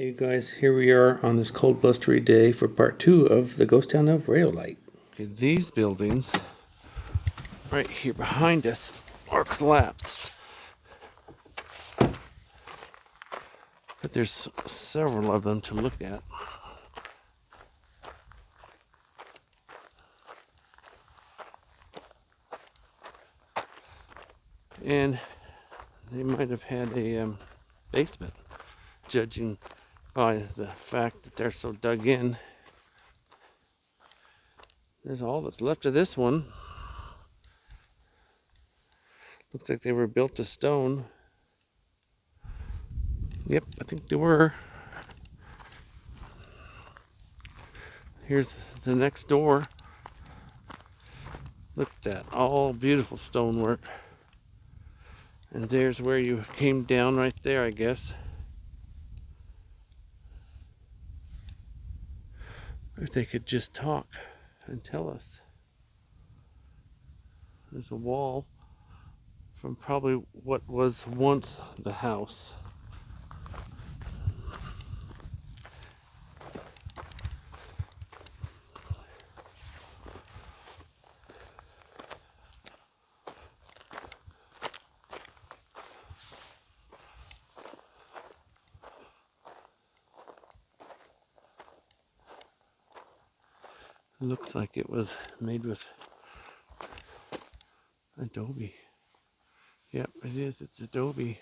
Hey guys, here we are on this cold blustery day for part 2 of the ghost town of Rhyolite. Okay, these buildings right here behind us are collapsed, but there's several of them to look at. And they might have had a basement, judging by the fact that they're so dug in. There's all that's left of this one. Looks like they were built to stone. Yep, I think they were. Here's the next door. Look at that, all beautiful stonework. And there's where you came down right there, I guess. If they could just talk and tell us. There's a wall from probably what was once the house. It looks like it was made with adobe. Yep, it is. It's adobe.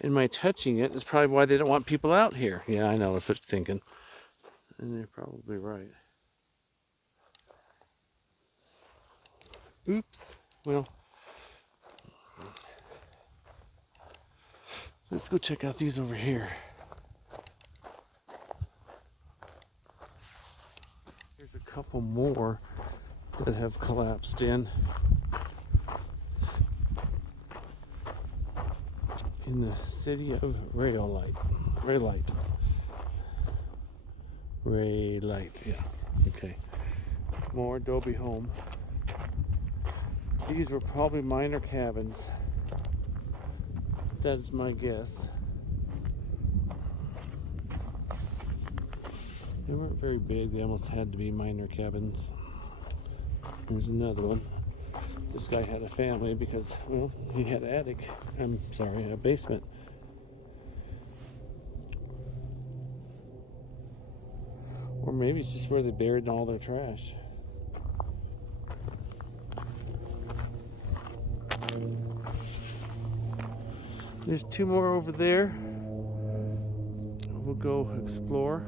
And my touching it is probably why they don't want people out here. Yeah, I know. That's what you're thinking. And they're probably right. Oops. Well, let's go check out these over here. There's a couple more that have collapsed in the city of Rhyolite. Rhyolite, yeah. Okay. More adobe home. These were probably minor cabins. That is my guess. They weren't very big. They almost had to be minor cabins. There's another one. This guy had a family because, well, he had an attic. I'm sorry, a basement. Or maybe it's just where they buried all their trash. There's two more over there. We'll go explore.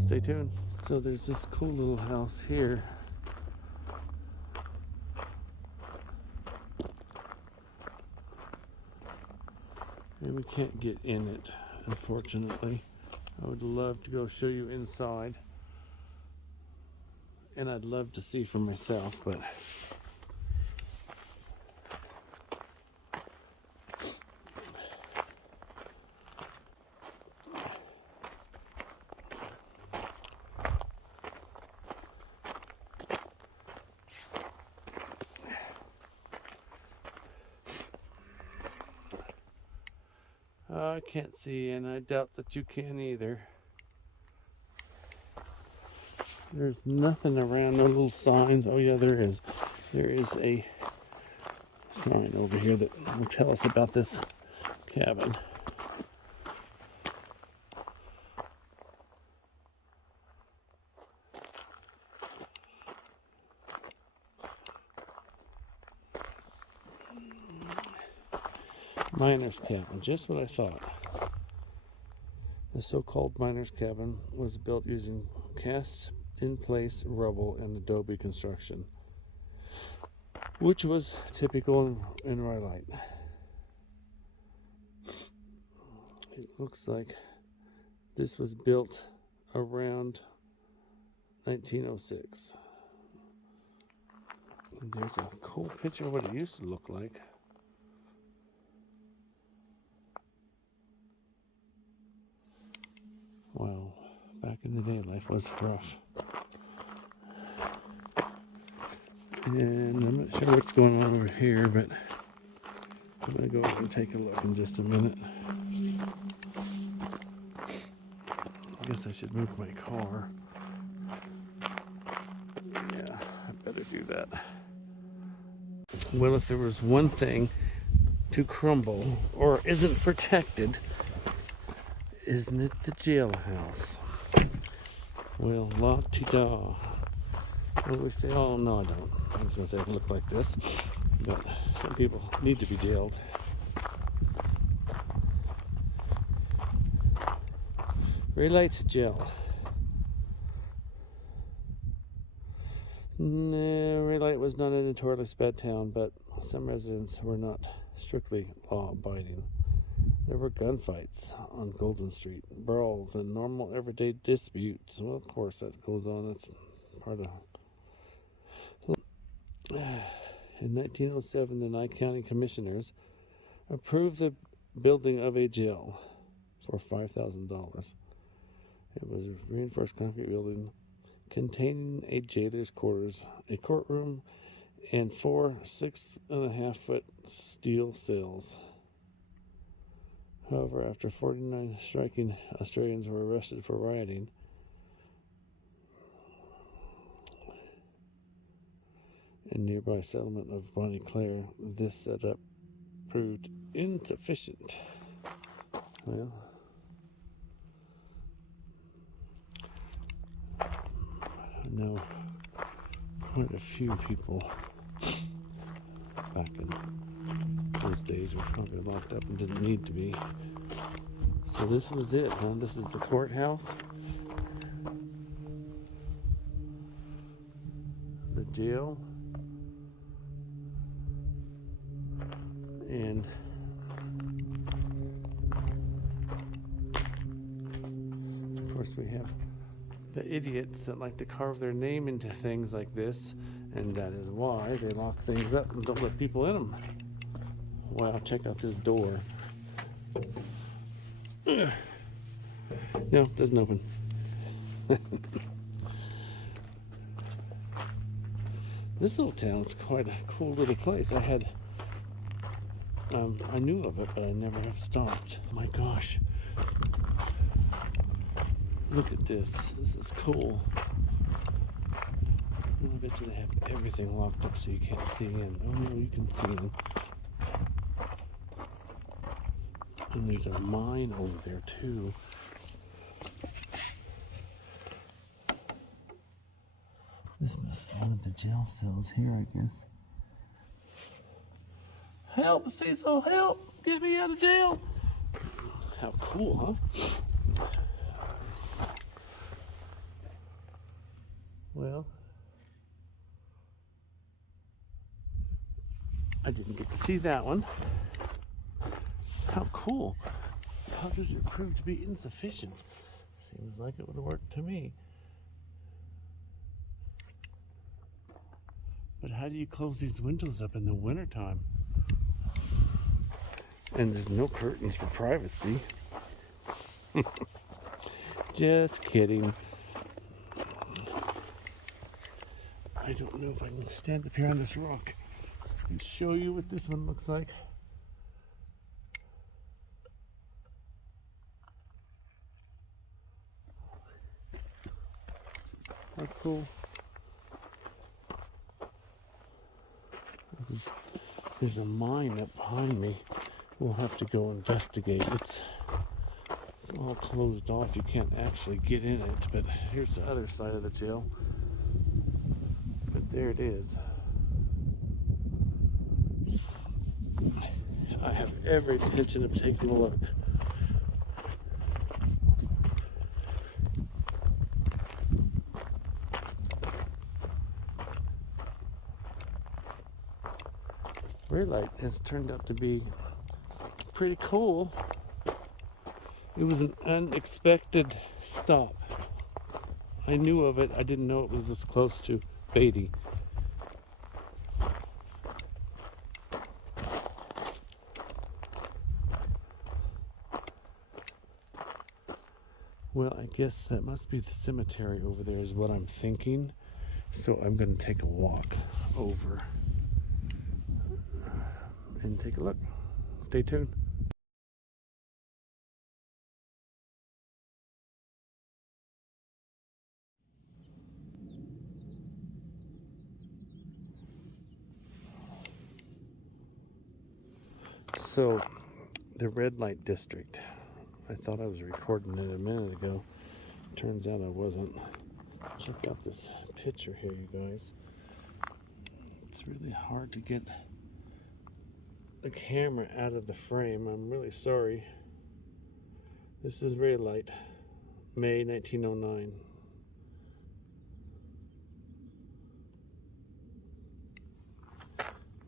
Stay tuned. So there's this cool little house here. And we can't get in it, unfortunately. I would love to go show you inside. And I'd love to see for myself, but I can't see, and I doubt that you can either. There's nothing around, no little signs. Oh yeah, there is. There is a sign over here that will tell us about this cabin. Miner's cabin, just what I thought. The so-called miner's cabin was built using cast-in-place rubble and adobe construction, which was typical in Rhyolite. It looks like this was built around 1906. And there's a cool picture of what it used to look like. Wow, back in the day, life was rough. And I'm not sure what's going on over here, but I'm going to go over and take a look in just a minute. I guess I should move my car. Yeah, I better do that. Well, if there was one thing to crumble or isn't protected, isn't it the jailhouse? Well, la-ti-da. I wish they all, no I don't. I was going to say it looked like this, but some people need to be jailed. Rhyolite jail. No, Rhyolite was not a notoriously bad town, but some residents were not strictly law-abiding. There were gunfights on Golden Street, brawls, and normal everyday disputes. Well, of course, that goes on. That's part of... In 1907, the Nye County Commissioners approved the building of a jail for $5,000. It was a reinforced concrete building containing a jailer's quarters, a courtroom, and 4 6.5-foot steel cells. However, after 49 striking Australians were arrested for rioting, in nearby settlement of Bonnie Claire, this setup proved insufficient. Well, I know quite a few people back in those days were probably locked up and didn't need to be. So this was it, huh? This is the courthouse, the jail, and of course we have the idiots that like to carve their name into things like this, and that is why they lock things up and don't let people in them. Wow, check out this door. No, doesn't open. This little town's quite a cool little place. I knew of it, but I never have stopped. My gosh. Look at this. This is cool. I bet you they have everything locked up so you can't see in. Oh no, you can see in. And there's a mine over there too. This must be one of the jail cells here, I guess. Help, Cecil, help! Get me out of jail! How cool, huh? Well, I didn't get to see that one. How cool. How did it prove to be insufficient? Seems like it would have worked to me. But how do you close these windows up in the wintertime? And there's no curtains for privacy. Just kidding. I don't know if I can stand up here on this rock and show you what this one looks like. How cool. There's a mine up behind me. We'll have to go investigate. It's all closed off. You can't actually get in it, but here's the other side of the jail. But there it is. I have every intention of taking a look. Rhyolite has turned out to be pretty cool. It was an unexpected stop. I knew of it. I didn't know it was this close to Beatty. Well, I guess that must be the cemetery over there is what I'm thinking. So I'm going to take a walk over and take a look. Stay tuned. So, the red light district. I thought I was recording it a minute ago. Turns out I wasn't. Check out this picture here, you guys. It's really hard to get the camera out of the frame. I'm really sorry. This is Rhyolite, May 1909.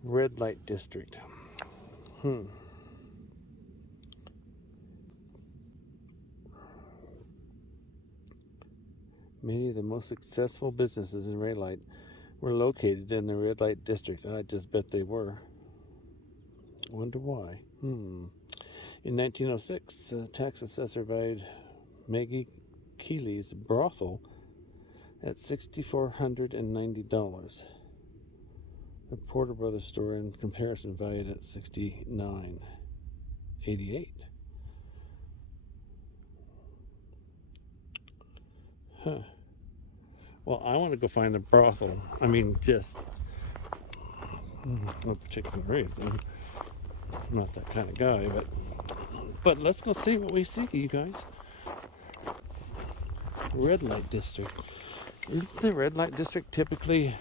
Red light district. Many of the most successful businesses in Rhyolite were located in the red light district. I just bet they were. Wonder why. In 1906, a tax assessor valued Maggie Keeley's brothel at $6,490. The Porter Brothers store, in comparison, valued at $69.88. Huh. Well, I want to go find a brothel. I mean, just no particular reason. I'm not that kind of guy, but let's go see what we see, you guys. Red light district. Isn't the red light district typically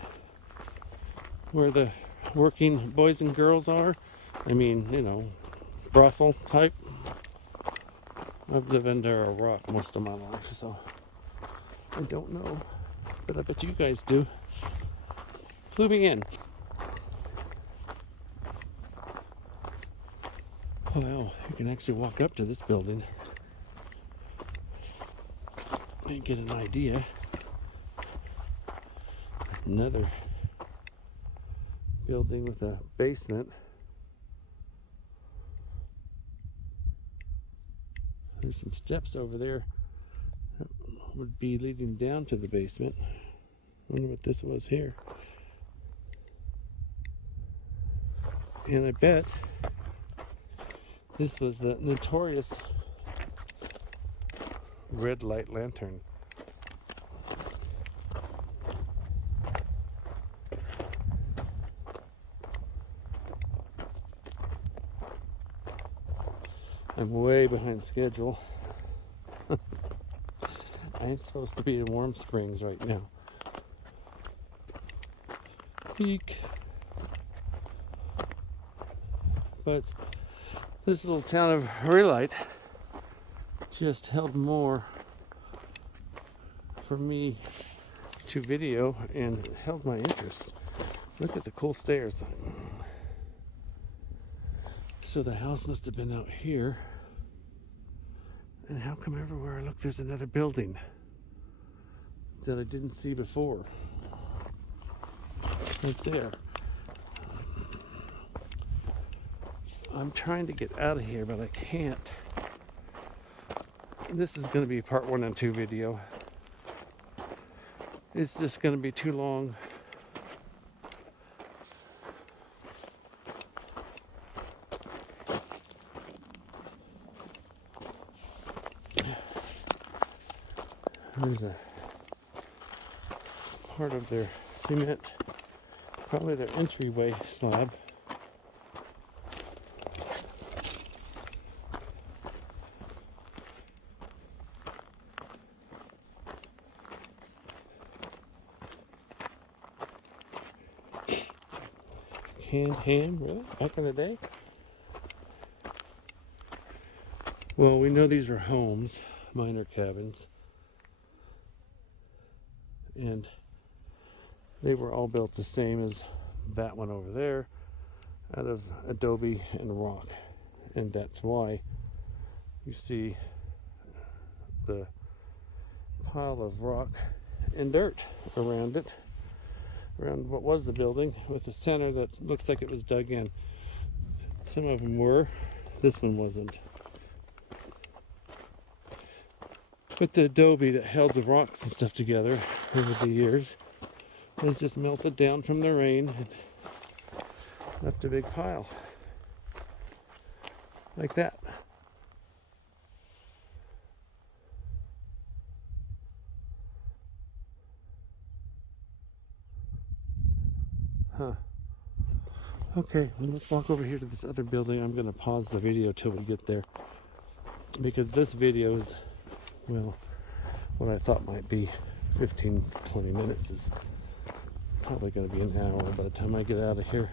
where the working boys and girls are? I mean, you know, brothel type. I've lived under a rock most of my life, so I don't know, but I bet you guys do. Clue me in. Well, you can actually walk up to this building and get an idea. Another building with a basement. There's some steps over there that would be leading down to the basement. I wonder what this was here. And I bet this was the notorious red light lantern. I'm way behind schedule. I'm supposed to be in Warm Springs right now. Peak. But this little town of Rhyolite just held more for me to video and held my interest. Look at the cool stairs. So the house must have been out here. And how come everywhere I look there's another building that I didn't see before? Right there. I'm trying to get out of here, but I can't. This is going to be part 1 and 2 video. It's just going to be too long. There's a part of their cement, probably their entryway slab. Canned ham, really? Back in the day? Well, we know these were homes, minor cabins. And they were all built the same as that one over there, out of adobe and rock. And that's why you see the pile of rock and dirt around it, around what was the building, with the center that looks like it was dug in. Some of them were, this one wasn't. But the adobe that held the rocks and stuff together over the years has just melted down from the rain and left a big pile. like that. Huh. Okay, well, let's walk over here to this other building. I'm going to pause the video till we get there, because this video is, well, what I thought might be 15, 20 minutes is probably going to be an hour by the time I get out of here.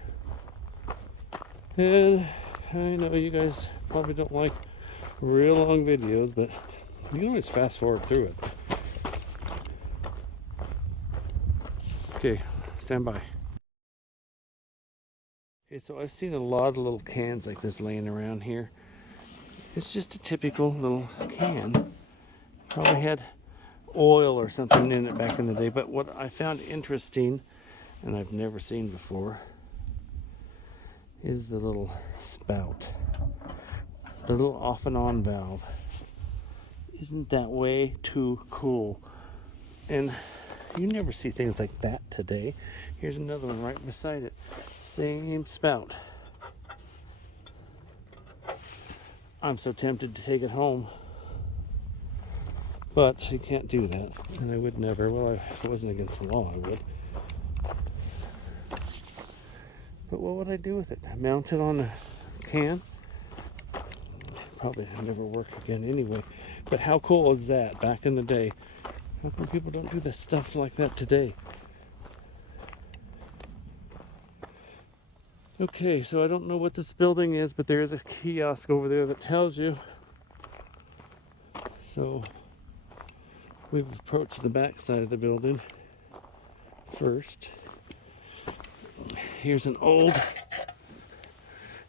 And I know you guys probably don't like real long videos, but you can always fast forward through it. Okay, stand by. Okay, so I've seen a lot of little cans like this laying around here. It's just a typical little can. Probably had oil or something in it back in the day, but what I found interesting, and I've never seen before, is the little spout. The little off and on valve. Isn't that way too cool? And you never see things like that today. Here's another one right beside it. Same spout. I'm so tempted to take it home, but you can't do that, and I would never. Well, if it wasn't against the law, I would. But what would I do with it? Mount it on a can? Probably never work again anyway. But how cool is that back in the day? How come people don't do this stuff like that today? Okay, so I don't know what this building is, but there is a kiosk over there that tells you. So we've approached the back side of the building first. Here's an old,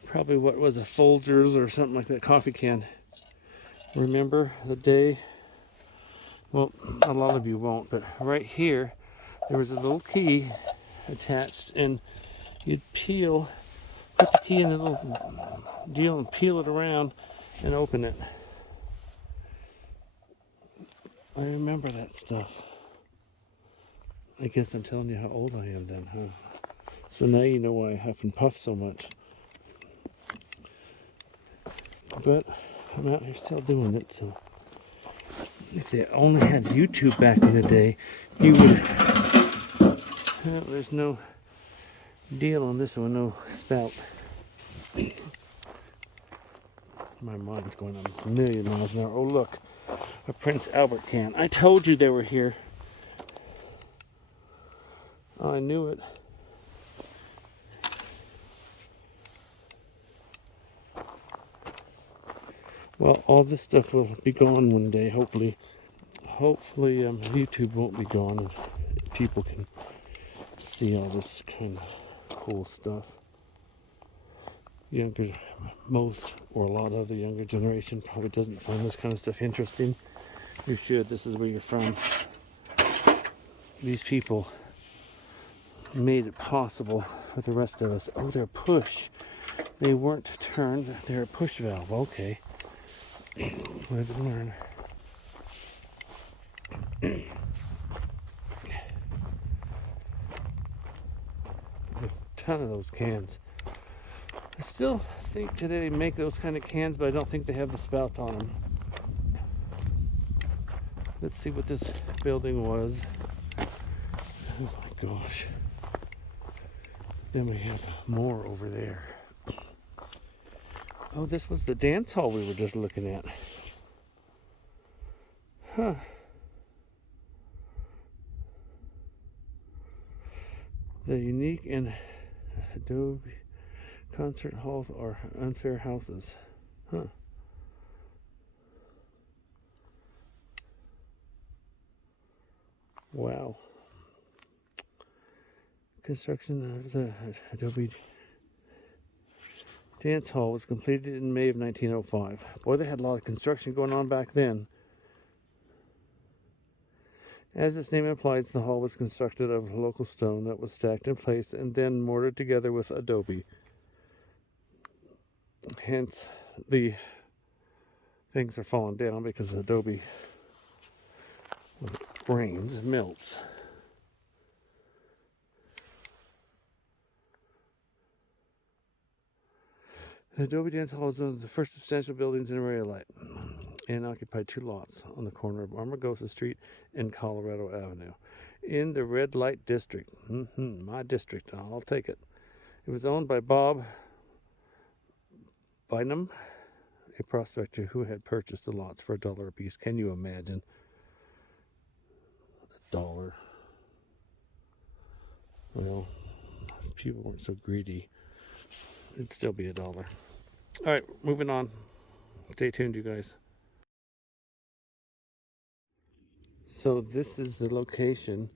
probably what was a Folgers or something like that, coffee can. Remember the day? Well, a lot of you won't, but right here there was a little key attached, and you'd put the key in the little deal and peel it around and open it. I remember that stuff. I guess I'm telling you how old I am then, huh? So now you know why I huff and puff so much. But I'm out here still doing it, so if they only had YouTube back in the day, you would... Well, there's no deal on this one, no spout. My mind's going a million miles an hour. Oh, look, a Prince Albert can. I told you they were here. Oh, I knew it. Well, all this stuff will be gone one day, hopefully. Hopefully, YouTube won't be gone and people can see all this kind of cool stuff. Most or a lot of the younger generation probably doesn't find this kind of stuff interesting. You should. This is where you're from. These people made it possible for the rest of us. Oh, they're push. They weren't turned. They're a push valve. Okay. Live and learn. A ton of those cans. I still think today they make those kind of cans, but I don't think they have the spout on them. Let's see what this building was. Oh my gosh. Then we have more over there. Oh, this was the dance hall we were just looking at. Huh. The unique and Adobe concert halls are unfair houses. Huh. Wow. Construction of the Adobe Dance Hall was completed in May of 1905. Boy, they had a lot of construction going on back then. As its name implies, the hall was constructed of local stone that was stacked in place and then mortared together with adobe. Hence, the things are falling down because adobe, when it rains, melts. The Adobe Dance Hall is one of the first substantial buildings in Rhyolite and occupied 2 lots on the corner of Armagosa Street and Colorado Avenue in the Red Light District. My district, I'll take it. It was owned by Bob Bynum, a prospector who had purchased the lots for $1 apiece. Can you imagine? $1. Well, if people weren't so greedy, it'd still be $1. All right, moving on. Stay tuned, you guys. So this is the location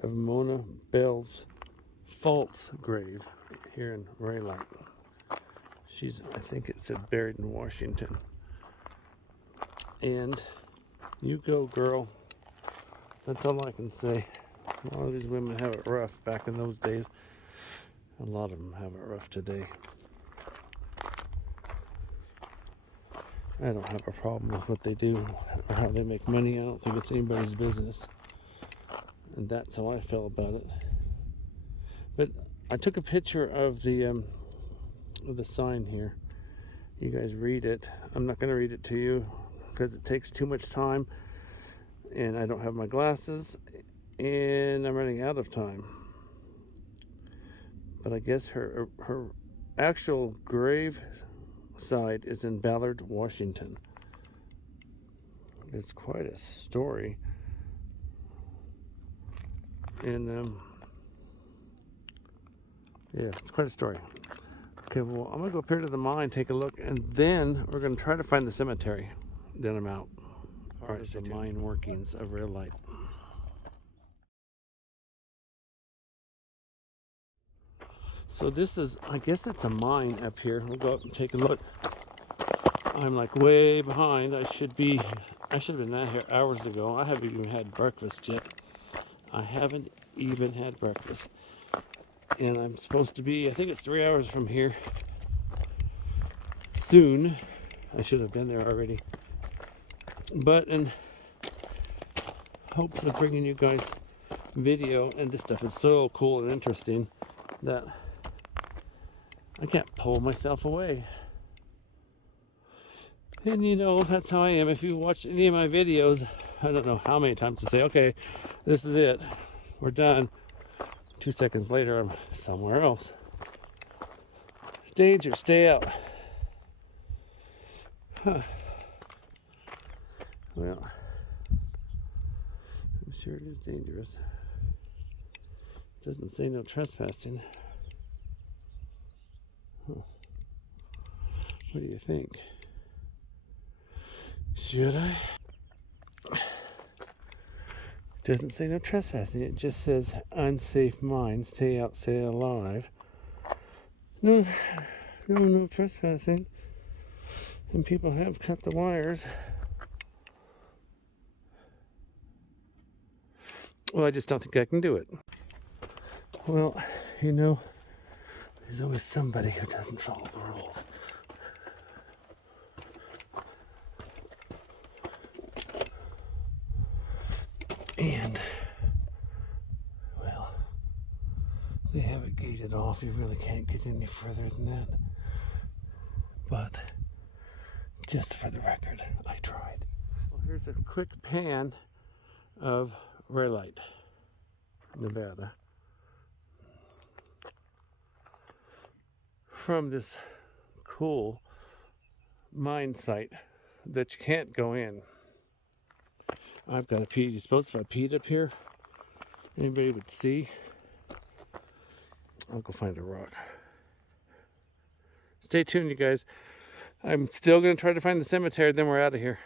of Mona Bell's false grave here in Rhyolite. She's, I think it said, buried in Washington. And you go, girl. That's all I can say. A lot of these women have it rough back in those days. A lot of them have it rough today. I don't have a problem with what they do or how they make money. I don't think it's anybody's business. And that's how I feel about it. But I took a picture of the sign here. You guys read it. I'm not going to read it to you because it takes too much time. And I don't have my glasses. And I'm running out of time. But I guess her actual grave site is in Ballard, Washington. It's quite a story. And yeah, it's quite a story. Okay, well, I'm gonna go up here to the mine, take a look, and then we're gonna try to find the cemetery. Then I'm out. All right, so the mine workings of Rhyolite. So this is, I guess it's a mine up here. We'll go up and take a look. I'm like way behind. I should have been out here hours ago. I haven't even had breakfast yet. I haven't even had breakfast. And I'm supposed to be, I think it's 3 hours from here soon. I should have been there already. But in hopes of bringing you guys video, and this stuff is so cool and interesting that I can't pull myself away. And you know, that's how I am. If you watch any of my videos, I don't know how many times to say, okay, this is it. We're done. 2 seconds later, I'm somewhere else. It's danger, stay out. Huh. Well, I'm sure it is dangerous. It doesn't say no trespassing. Huh. What do you think? Should I? It doesn't say no trespassing. It just says unsafe mine. Stay out, stay alive. No trespassing. And people have cut the wires. Well, I just don't think I can do it. Well, you know, there's always somebody who doesn't follow the rules. And, well, they have it gated off. You really can't get any further than that. But, just for the record, I tried. Well, here's a quick pan of Rhyolite, Nevada. From this cool mine site that you can't go in. I've got to pee. You suppose if I peed up here, anybody would see? I'll go find a rock. Stay tuned, you guys. I'm still going to try to find the cemetery, then we're out of here.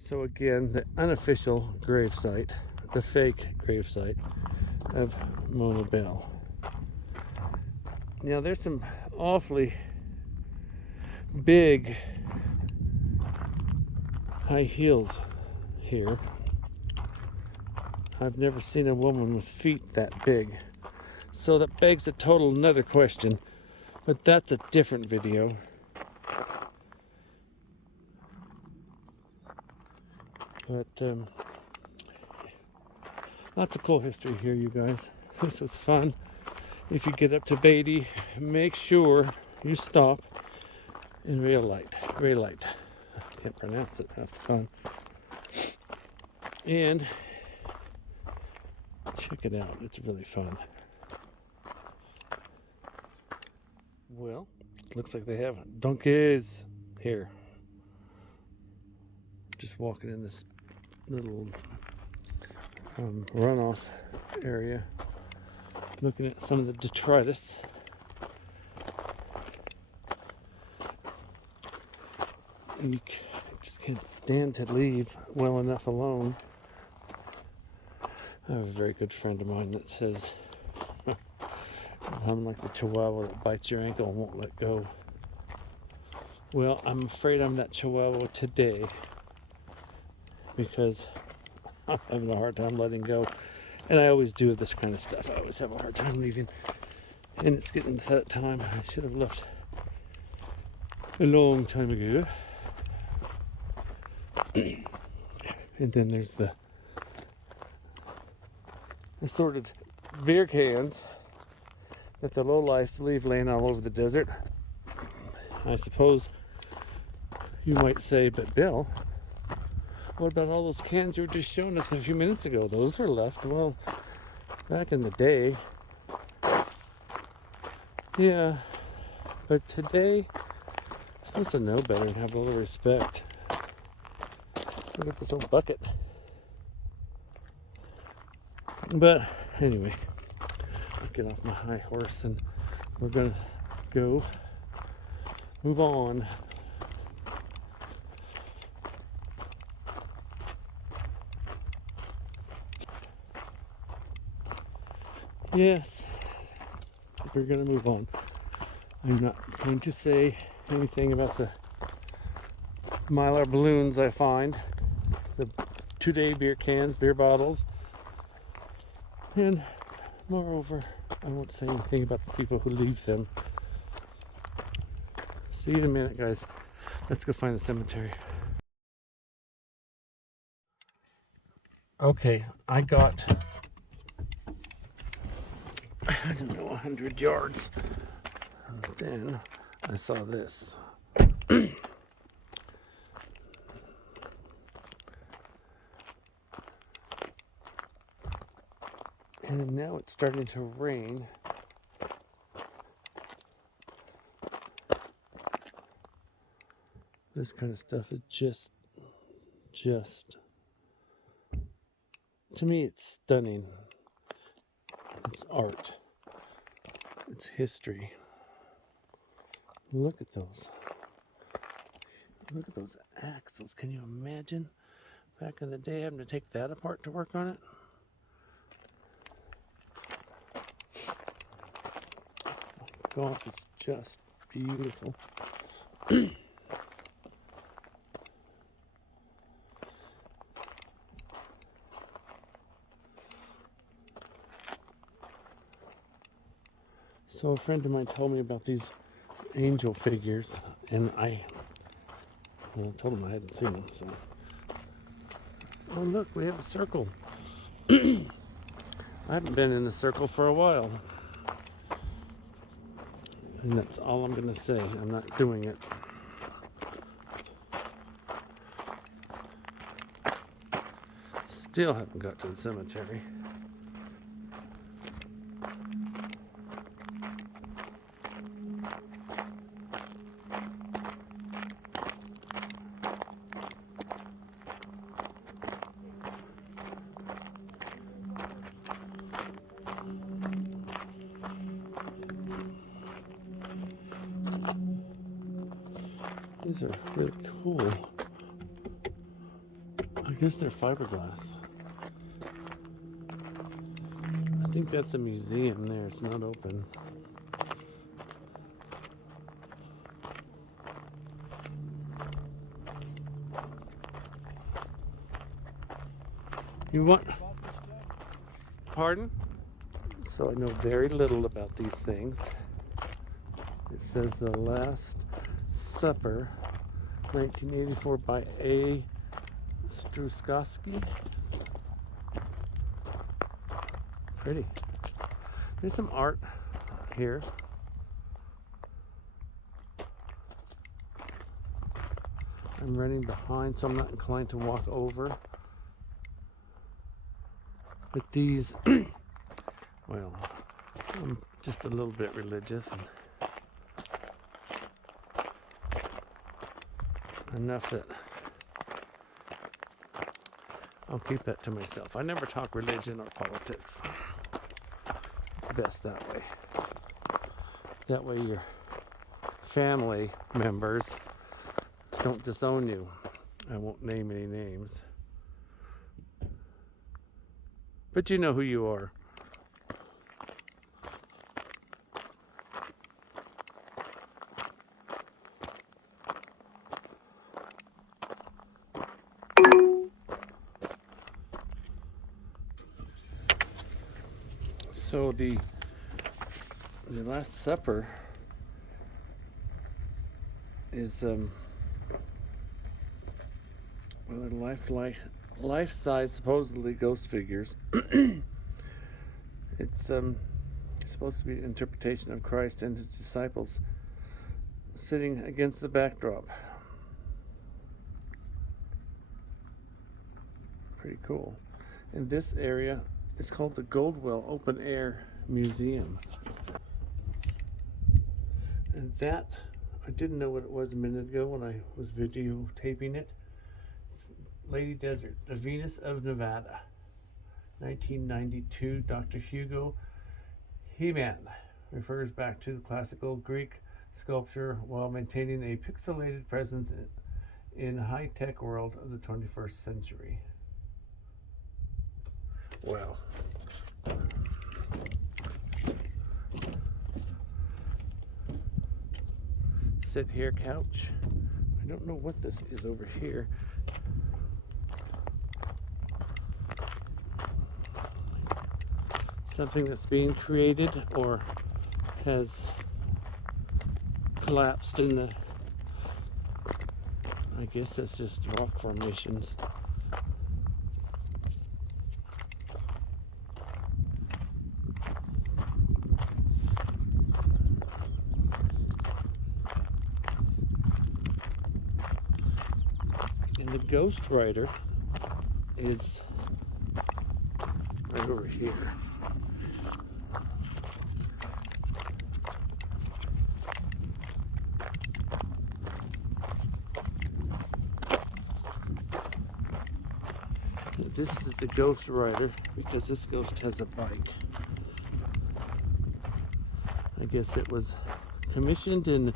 So again, the unofficial gravesite, the fake gravesite of Mona Bell. Now there's some awfully big high heels here. I've never seen a woman with feet that big. So that begs a total another question, but that's a different video. But lots of cool history here, you guys. This was fun. If you get up to Beatty, make sure you stop in Rhyolite. Rhyolite. I can't pronounce it half the time. And check it out. It's really fun. Well, looks like they have donkeys here. Just walking in this little runoff area, looking at some of the detritus. And you just can't stand to leave well enough alone. I have a very good friend of mine that says I'm like the chihuahua that bites your ankle and won't let go. Well, I'm afraid I'm that chihuahua today because I'm having a hard time letting go. And I always do this kind of stuff. I always have a hard time leaving. And it's getting to that time. I should have left a long time ago. And then there's the assorted beer cans that the lowlifes leave laying all over the desert. I suppose you might say, but Bill, what about all those cans you were just showing us a few minutes ago? Those are left. Well, back in the day, yeah, but today, I'm supposed to know better and have a little respect. Look at this old bucket. But anyway, I'll get off my high horse and we're gonna go move on. Yes, we're gonna move on. I'm not going to say anything about the Mylar balloons I find, the 2-day beer cans, beer bottles, and moreover, I won't say anything about the people who leave them. See you in a minute, guys. Let's go find the cemetery. Okay, I got, I don't know, 100 yards. And then I saw this. And now it's starting to rain. This kind of stuff is just, to me, it's stunning. It's art. It's history. Look at those. Look at those axles. Can you imagine back in the day having to take that apart to work on it? God, it's just beautiful. So a friend of mine told me about these angel figures, and I told him I hadn't seen them. So, oh look, we have a circle. I haven't been in the circle for a while. And that's all I'm going to say. I'm not doing it. Still haven't got to the cemetery. These are really cool. I guess they're fiberglass. I think that's a museum there. It's not open. You want? Pardon? So I know very little about these things. It says The Last Supper, 1984 by A. Struskowski. Pretty. There's some art here. I'm running behind, so I'm not inclined to walk over. But these, well, I'm just a little bit religious, and enough that I'll keep that to myself. I never talk religion or politics. It's best that way. That way your family members don't disown you. I won't name any names. But you know who you are. So the Last Supper is well, life-size supposedly ghost figures. It's supposed to be an interpretation of Christ and his disciples sitting against the backdrop. Pretty cool. And this area is called the Goldwell Open Air Museum. And that, I didn't know what it was a minute ago when I was videotaping it. It's Lady Desert, the Venus of Nevada. 1992, Dr. Hugo He-Man refers back to the classical Greek sculpture while maintaining a pixelated presence in the high-tech world of the 21st century. Well, sit here couch. I don't know what this is over here. Something that's being created or has collapsed in the, I guess that's just rock formations. And the Ghost Rider is right over here. This is the Ghost Rider because this ghost has a bike. I guess it was commissioned in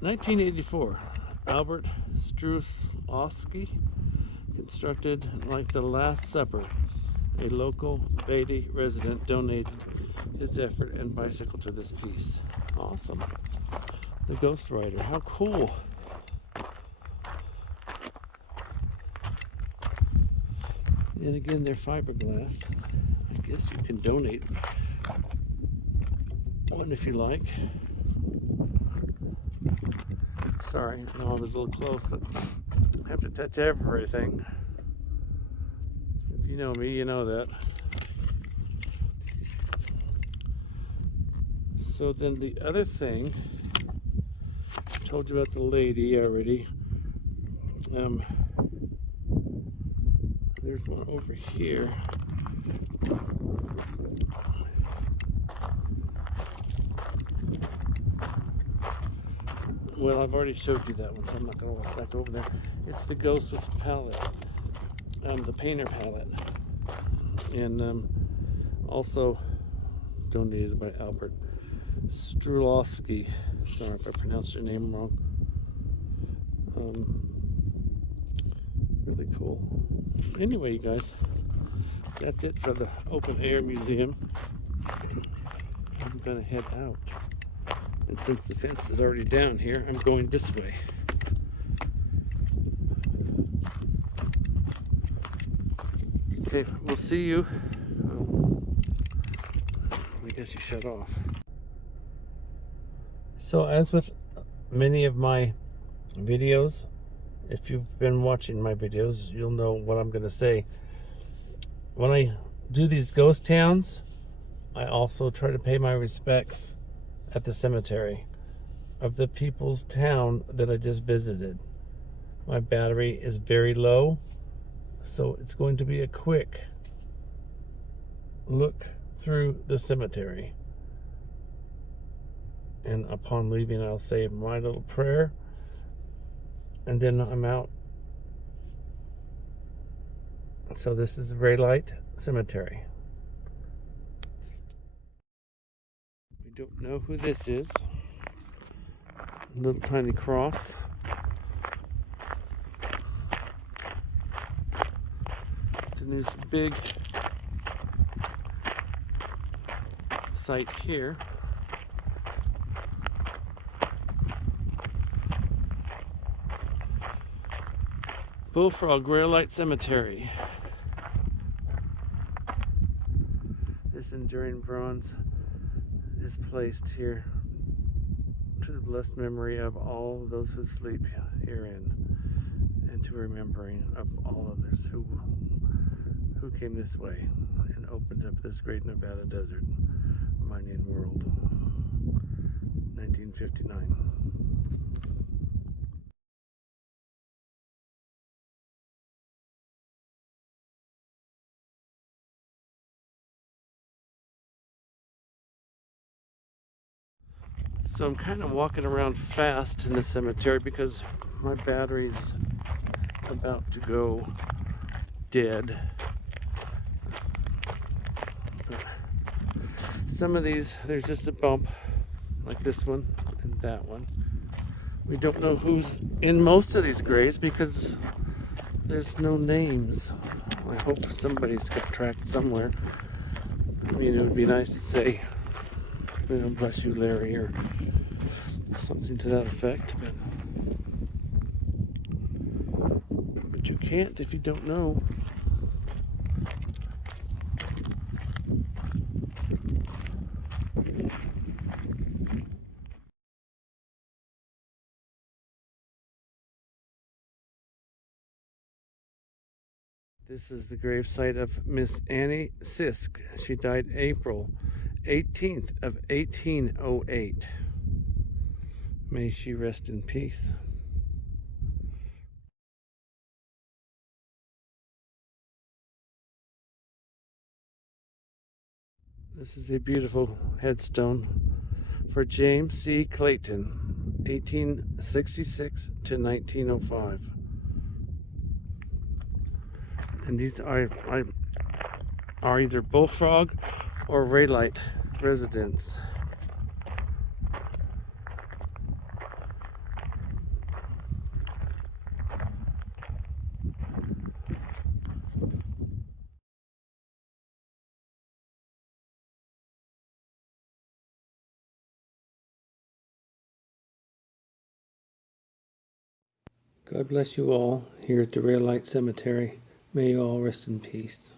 1984. Albert Struskowski constructed like the Last Supper. A local Beatty resident donated his effort and bicycle to this piece. Awesome. The Ghost Rider. How cool. And again, they're fiberglass. I guess you can donate one if you like. Sorry, I know I was a little close, but I have to touch everything. If you know me, you know that. So then the other thing, I told you about the lady already. There's one over here. Well, I've already showed you that one, so I'm not going to walk back over there. It's the Ghost with the palette, the painter palette, and also donated by Albert Strulowski. Sorry if I pronounced your name wrong. Really cool. Anyway, you guys, that's it for the open air museum. I'm gonna head out, and since the fence is already down here, I'm going this way. Okay, we'll see you. I guess you shut off. So as with many of my videos, If you've been watching my videos, you'll know what I'm going to say. When I do these ghost towns, I also try to pay my respects at the cemetery of the people's town that I just visited. My battery is very low, so it's going to be a quick look through the cemetery. And upon leaving, I'll say my little prayer, and then I'm out. So this is Rhyolite Cemetery. We don't know who this is. Little tiny cross. Then there's a big site here. Bullfrog Rhyolite Cemetery. This enduring bronze is placed here to the blessed memory of all those who sleep herein, and to remembering of all others who came this way and opened up this great Nevada desert, mining world. 1959. So I'm kind of walking around fast in the cemetery because my battery's about to go dead. But some of these, there's just a bump, like this one and that one. We don't know who's in most of these graves because there's no names. I hope somebody's got tracked somewhere. I mean, it would be nice to say, you know, bless you, Larry, or something to that effect, but you can't if you don't know. This is the gravesite of Miss Annie Sisk. She died April 18th of 1808. May she rest in peace. This is a beautiful headstone for James C. Clayton, 1866 to 1905. And these are either Bullfrog or Rhyolite residents. God bless you all here at the Rhyolite Cemetery. May you all rest in peace.